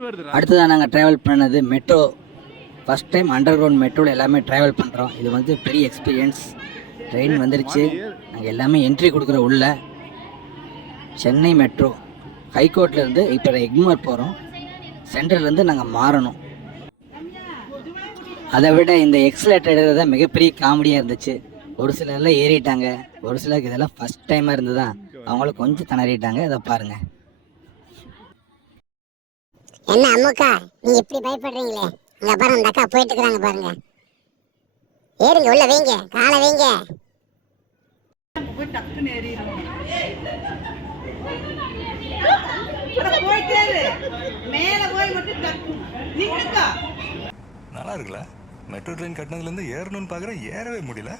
அடுத்ததான் நாங்கள் ட்ராவல் பண்ணது metro. First time underground மெட்ரோவில் எல்லாமே ட்ராவல் பண்ணுறோம். இது வந்து பெரிய எக்ஸ்பீரியன்ஸ். ட்ரெயின் வந்துருச்சு. நாங்கள் எல்லாமே என்ட்ரி கொடுக்குற உள்ள சென்னை மெட்ரோ ஹைகோர்ட்லேருந்து இப்போ எக்மோர் போகிறோம். சென்ட்ரல்லேருந்து நாங்கள் மாறணும். அதை விட இந்த எக்ஸலேட்டர் தான் மிகப்பெரிய காமெடியாக இருந்துச்சு. ஒரு சிலர்லாம் ஏறிட்டாங்க, ஒரு சிலருக்கு இதெல்லாம் ஃபஸ்ட் டைமாக இருந்ததா அவங்களும் கொஞ்சம் திணறிட்டாங்க. இதை பாருங்கள். என்ன அம்முக்கா, நீங்க இப்படி பயப்படுறீங்களே? இங்க பாருங்க, அந்த அக்கா போயிட்டு இருக்காங்க பாருங்க. ஏறுங்க, உள்ள வைங்க, காலை வைங்க. நல்லா இருக்குல்ல? மெட்ரோ ட்ரெயின் கட்டினதுல இருந்து ஏறணும்னு பாக்குறேன், ஏறவே முடியல.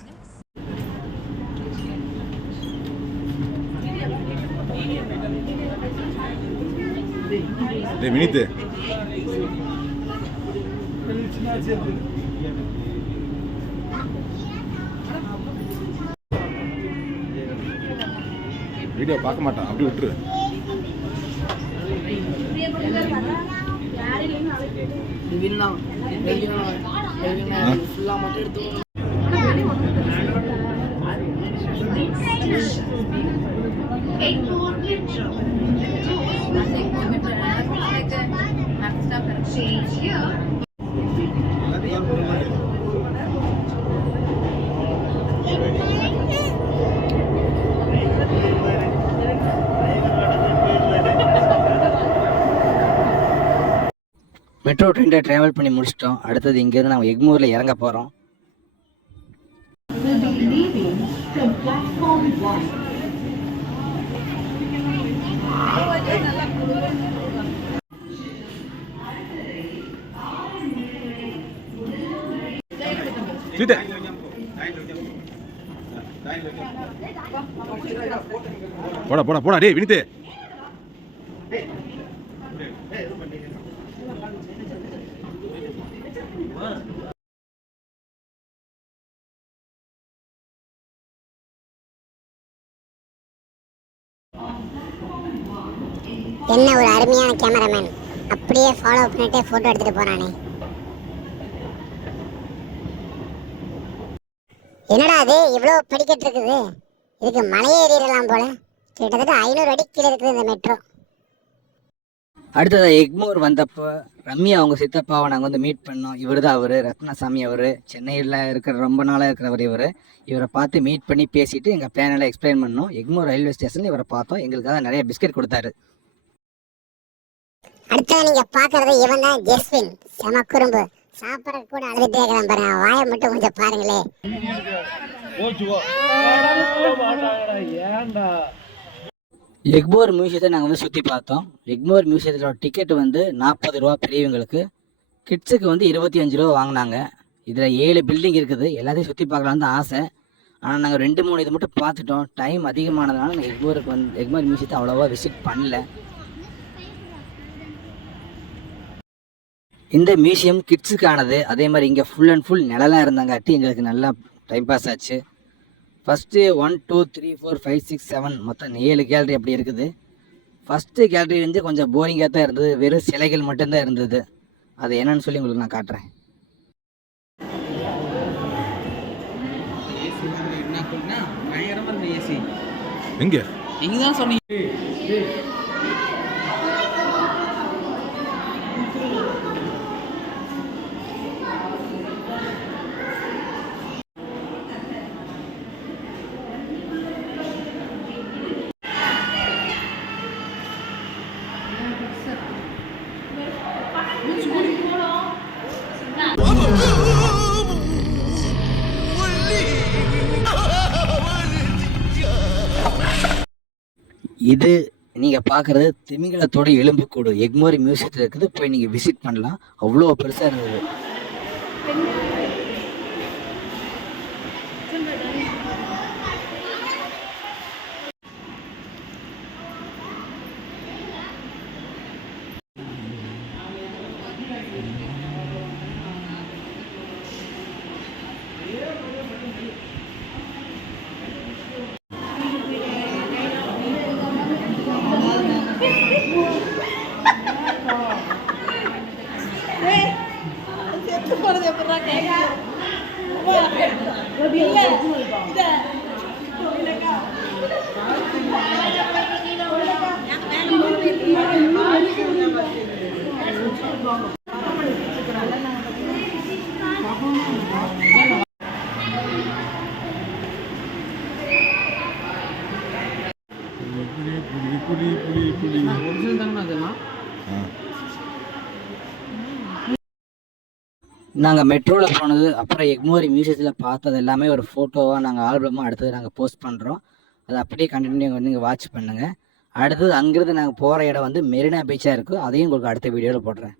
வினித்து வீடியோ பார்க்க மாட்டான், அப்படி விட்டுரு. மெட்ரோ ட்ரெயினில் ட்ராவல் பண்ணி முடிச்சிட்டோம். அடுத்தது இங்கேருந்து நாங்கள் எக்மோரில் இறங்க போகிறோம். போடா போடா போடா டேய் வினித்து. என்ன ஒரு அருமையான கேமராமேன், அப்படியே ஃபாலோ பண்ணிட்டே போட்டோ எடுத்துட்டு போறானே. என்னடா அது இவ்வளவு படிக்கட்டு இருக்குது? இதுக்கு மலையே ஏறிடலாம் போல. கிட்டத்தட்ட 500 அடி கீழே இருக்குது இந்த மெட்ரோ. அடுத்தது எக்மோர் வந்தப்போ ரம்யா அவங்க சித்தப்பாவை நாங்கள் வந்து மீட் பண்ணோம். இவர் தான் அவர் ரத்னசாமி. அவர் சென்னையில் இருக்கிற ரொம்ப நாளாக இருக்கிறவர். இவரை பார்த்து மீட் பண்ணி பேசிட்டு எங்கள் பிளானெல்லாம் எக்ஸ்பிளைன் பண்ணோம். எக்மோர் ரயில்வே ஸ்டேஷனில் இவரை பார்த்தோம். எங்களுக்காக நிறைய பிஸ்கட் கொடுத்தாரு. அடுத்தது நீங்க பாக்குறது இவன் தான் ஜெஸ்வின். செம குறும்பு. சாப்பிட கூட அழுதுட்டே இருக்கிறான் பாருங்க. வாயை மட்டும் கொஞ்சம் பாருங்களே. எக்மோர் மியூசியத்தை நாங்கள் வந்து சுற்றி பார்த்தோம். எக்மோர் மியூசியத்தோட டிக்கெட் வந்து 40 ரூபா பெரியவங்களுக்கு, கிட்ஸுக்கு வந்து 25 ரூபா வாங்கினாங்க. இதில் 7 பில்டிங் இருக்குது. எல்லாத்தையும் சுற்றி பார்க்கலான்னு தான் ஆசை. ஆனால் நாங்கள் 2-3 இது மட்டும் பார்த்துட்டோம். டைம் அதிகமானதுனால நாங்கள் எக்மோர் மியூசியத்தை அவ்வளோவா விசிட் பண்ணல. இந்த மியூசியம் கிட்ஸுக்கானது. அதே மாதிரி இங்கே ஃபுல் அண்ட் ஃபுல் நிழலாக இருந்தாங்காட்டி எங்களுக்கு நல்லா டைம் பாஸ் ஆச்சு. ஃபஸ்ட்டு 1 2 3 4 5 6 7 மொத்தம் 7 கேலரி அப்படி இருக்குது. ஃபஸ்ட்டு கேலரி வந்து கொஞ்சம் போரிங்காக தான் இருந்தது. வெறும் சிலைகள் மட்டும்தான் இருந்தது. அது என்னன்னு சொல்லி உங்களுக்கு நான் காட்டுறேன். எங்கே நீங்க தான் சொன்னீங்க. இது நீங்கள் பார்க்குறது திமிங்கலத்தோட எலும்புக்கூடு எக்மோர் மியூசியத்தில் இருக்குது. போய் நீங்கள் விசிட் பண்ணலாம். அவ்வளோ பெருசாக இருந்தது. புலி புலி புலி நாங்கள் மெட்ரோவில் போனது, அப்புறம் எக்மோரி மியூசியத்தில் பார்த்தது எல்லாமே ஒரு ஃபோட்டோவாக நாங்கள் ஆல்பமாக அடுத்தது நாங்கள் போஸ்ட் பண்ணுறோம். அதை அப்படியே கண்டினியூ வந்து நீங்கள் வாட்ச் பண்ணுங்கள். அடுத்தது அங்கேருந்து நாங்கள் போகிற இடம் வந்து மெரினா பீச்சாக இருக்குது. அதையும் உங்களுக்கு அடுத்த வீடியோவில் போடுறேன்.